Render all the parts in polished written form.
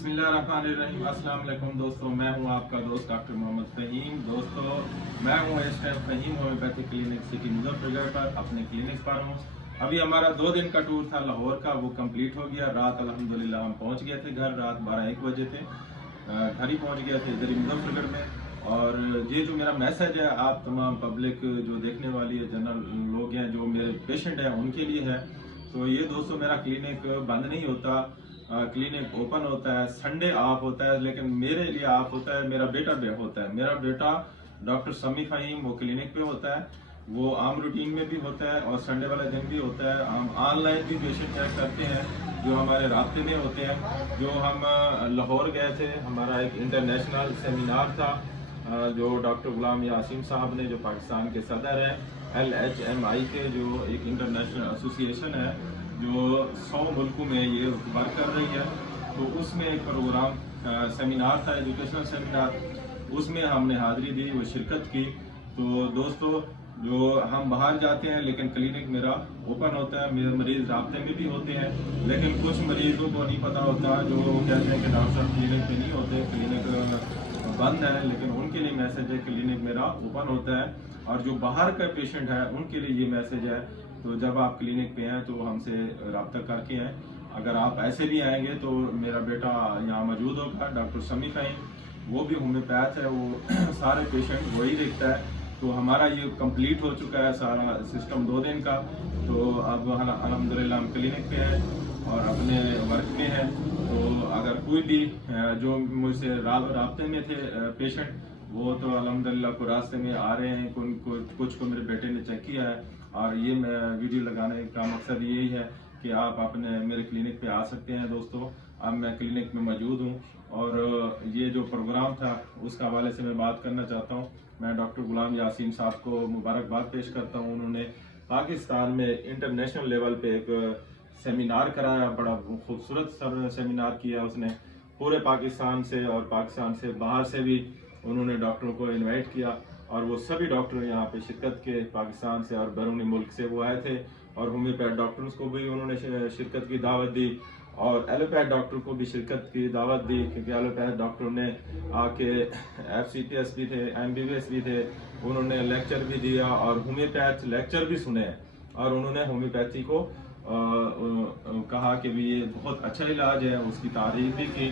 बिस्मिल्लाहिर्रहमानिर्रहीम। अस्सलाम वालेकुम दोस्तों, मैं हूं आपका दोस्त डॉक्टर मोहम्मद फ़हीम। दोस्तों, मैं हूं इस time Faheem homeopathic clinic city Muzaffarnagar पर अपने क्लिनिक पर हूं। अभी हमारा 2 दिन का टूर था लाहौर का, वो कंप्लीट हो गया। रात अल्हम्दुलिल्लाह हम पहुंच गए थे घर, रात 12-1 बजे थे, घर ही पहुंच गए थे इधर ही मुजफ्फरनगर में। और ये जो मेरा मैसेज है आप तमाम पब्लिक जो देखने वाली है, जनरल लोग हैं जो मेरे पेशेंट हैं उनके लिए है। तो ये दोस्तों, मेरा क्लिनिक बंद नहीं होता, क्लिनिक ओपन होता है, संडे ऑफ होता है, लेकिन मेरे लिए ऑफ होता है, मेरा बेटा होता है। मेरा बेटा डॉक्टर समी फ़हीम वो क्लिनिक पे होता है, वो आम रूटीन में भी होता है और संडे वाला दिन भी होता है। हम ऑनलाइन भी पेशेंट चेक करते हैं जो हमारे रास्ते में होते हैं। जो हम लाहौर गए थे, हमारा एक इंटरनेशनल सेमिनार था जो डॉक्टर गुलाम यासीम साहब ने, जो पाकिस्तान के सदर हैं LHMI के, जो एक इंटरनेशनल एसोसिएशन है जो 100 मुल्कों में ये वर्क कर रही है। तो उसमें एक प्रोग्राम सेमिनार था, एजुकेशनल सेमिनार, उसमें हमने हाजिरी दी, वो शिरकत की। तो दोस्तों, जो हम बाहर जाते हैं लेकिन क्लिनिक मेरा ओपन होता है, मेरे मरीज रास्ते में भी होते हैं, लेकिन कुछ मरीजों को नहीं पता होता, जो कहते हैं कि डॉक्टर साहब क्लिनिक पे नहीं होते, क्लिनिक बंद है, लेकिन उनके लिए मैसेज है क्लिनिक मेरा ओपन होता है। और जो बाहर का पेशेंट है उनके लिए ये मैसेज है, तो जब आप क्लिनिक पे हैं तो हमसे रब्ता करके हैं। अगर आप ऐसे भी आएंगे तो मेरा बेटा यहाँ मौजूद होगा, डॉक्टर समी फ़हीम, वो भी होम्योपैथ है, वो सारे पेशेंट वही देखता है। तो हमारा ये कंप्लीट हो चुका है सारा सिस्टम 2 दिन का। तो अब अल्हम्दुलिल्लाह हम क्लिनिक पे हैं और अपने वर्क में हैं। तो अगर कोई भी जो मुझसे राब्ते में थे पेशेंट, वो तो अल्हम्दुलिल्लाह को रास्ते में आ रहे हैं, कुछ को मेरे बेटे ने चेक किया है। और ये वीडियो लगाने का मकसद यही है कि आप अपने मेरे क्लिनिक पे आ सकते हैं। दोस्तों, अब मैं क्लिनिक में मौजूद हूँ और ये जो प्रोग्राम था उसका हवाले से मैं बात करना चाहता हूँ। मैं डॉक्टर गुलाम यासीम साहब को मुबारकबाद पेश करता हूँ। उन्होंने पाकिस्तान में इंटरनेशनल लेवल पे एक सेमिनार कराया, बड़ा खूबसूरत सेमिनार किया उसने, पूरे पाकिस्तान से और पाकिस्तान से बाहर से भी उन्होंने डॉक्टरों को इनवाइट किया। और वो सभी डॉक्टर यहाँ पे शिरकत के, पाकिस्तान से और बैरूनी मुल्क से वो आए थे। और होम्योपैथ डॉक्टर्स को भी उन्होंने शिरकत की दावत दी और एलोपैथ डॉक्टर को भी शिरकत की दावत दी, क्योंकि एलोपैथ डॉक्टरों ने आके FCPS भी थे, MBBS भी थे, उन्होंने लेक्चर भी दिया और होम्योपैथ लेक्चर भी सुने। और उन्होंने होम्योपैथी को कहा कि भी ये बहुत अच्छा इलाज है, उसकी तारीफ भी की।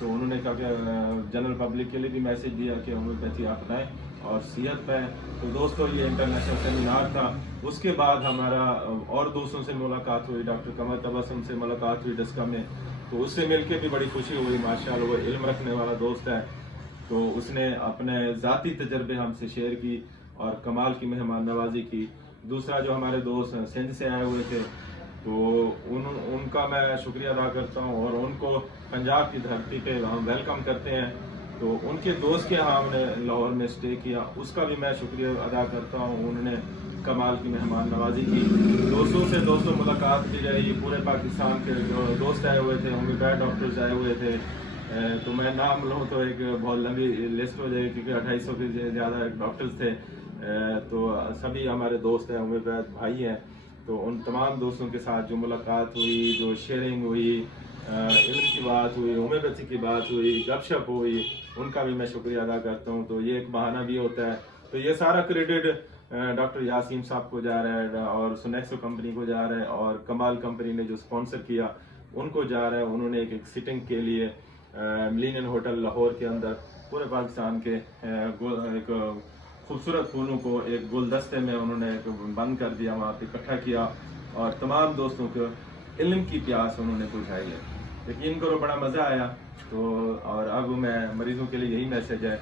तो उन्होंने कहा कि जनरल पब्लिक के लिए भी मैसेज दिया कि होम्योपैथी अपनाएं और सेहत पाएँ। तो दोस्तों, ये इंटरनेशनल सेमिनार था। उसके बाद हमारा और दोस्तों से मुलाकात हुई, डॉक्टर कमर तबस्सुम से मुलाकात हुई डस्का में। तो उससे मिलके भी बड़ी खुशी हुई, माशाल्लाह वो इल्म रखने वाला दोस्त है। तो उसने अपने ज़ाती तजर्बे हमसे शेयर की और कमाल की मेहमान नवाजी की। दूसरा, जो हमारे दोस्त सिंध से आए हुए थे, तो उनका मैं शुक्रिया अदा करता हूँ और उनको पंजाब की धरती पे हम वेलकम करते हैं। तो उनके दोस्त के यहाँ हमने लाहौर में स्टे किया, उसका भी मैं शुक्रिया अदा करता हूँ। उन्होंने कमाल की मेहमान नवाजी की, दोस्तों मुलाकात की गई। पूरे पाकिस्तान के जो दोस्त आए हुए थे, होम्योपैथ डॉक्टर्स आए हुए थे। तो मैं नाम लूँ तो एक बहुत लंबी लिस्ट हो जाएगी, क्योंकि 250 के ज़्यादा डॉक्टर्स थे। तो सभी हमारे दोस्त हैं, होम्योपैथ भाई हैं। तो उन तमाम दोस्तों के साथ जो मुलाकात हुई, जो शेयरिंग हुई, इल्म की बात हुई, होम्योपैथी की बात हुई, गपशप हुई, उनका भी मैं शुक्रिया अदा करता हूँ। तो ये एक बहाना भी होता है। तो ये सारा क्रेडिट डॉक्टर यासीम साहब को जा रहा है और सुनेक्सो कंपनी को जा रहा है और कमाल कंपनी ने जो स्पॉन्सर किया उनको जा रहा है। उन्होंने एक सिटिंग के लिए मिलेनियम होटल लाहौर के अंदर पूरे पाकिस्तान के एक खूबसूरत फूलों को एक गुलदस्ते में उन्होंने बंद कर दिया, वहाँ पे इकट्ठा किया और तमाम दोस्तों को इल्म की प्यास उन्होंने बुझाई है। यकीन करो बड़ा मज़ा आया। तो और अब मैं मरीज़ों के लिए यही मैसेज है,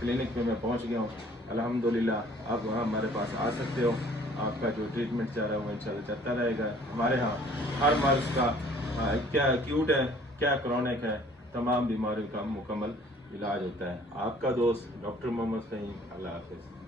क्लिनिक में मैं पहुँच गया हूँ अल्हम्दुलिल्लाह। अब हमारे पास आ सकते हो, आपका जो ट्रीटमेंट चल रहा है वो इंशाल्लाह चलता रहेगा। हमारे यहाँ हर मर्ज़ का क्या एक्यूट है, क्या क्रॉनिक है, तमाम बीमारियों का मुकम्मल इलाज होता है। आपका दोस्त डॉक्टर मोहम्मद फ़हीम। अल्लाह हाफ़िज़।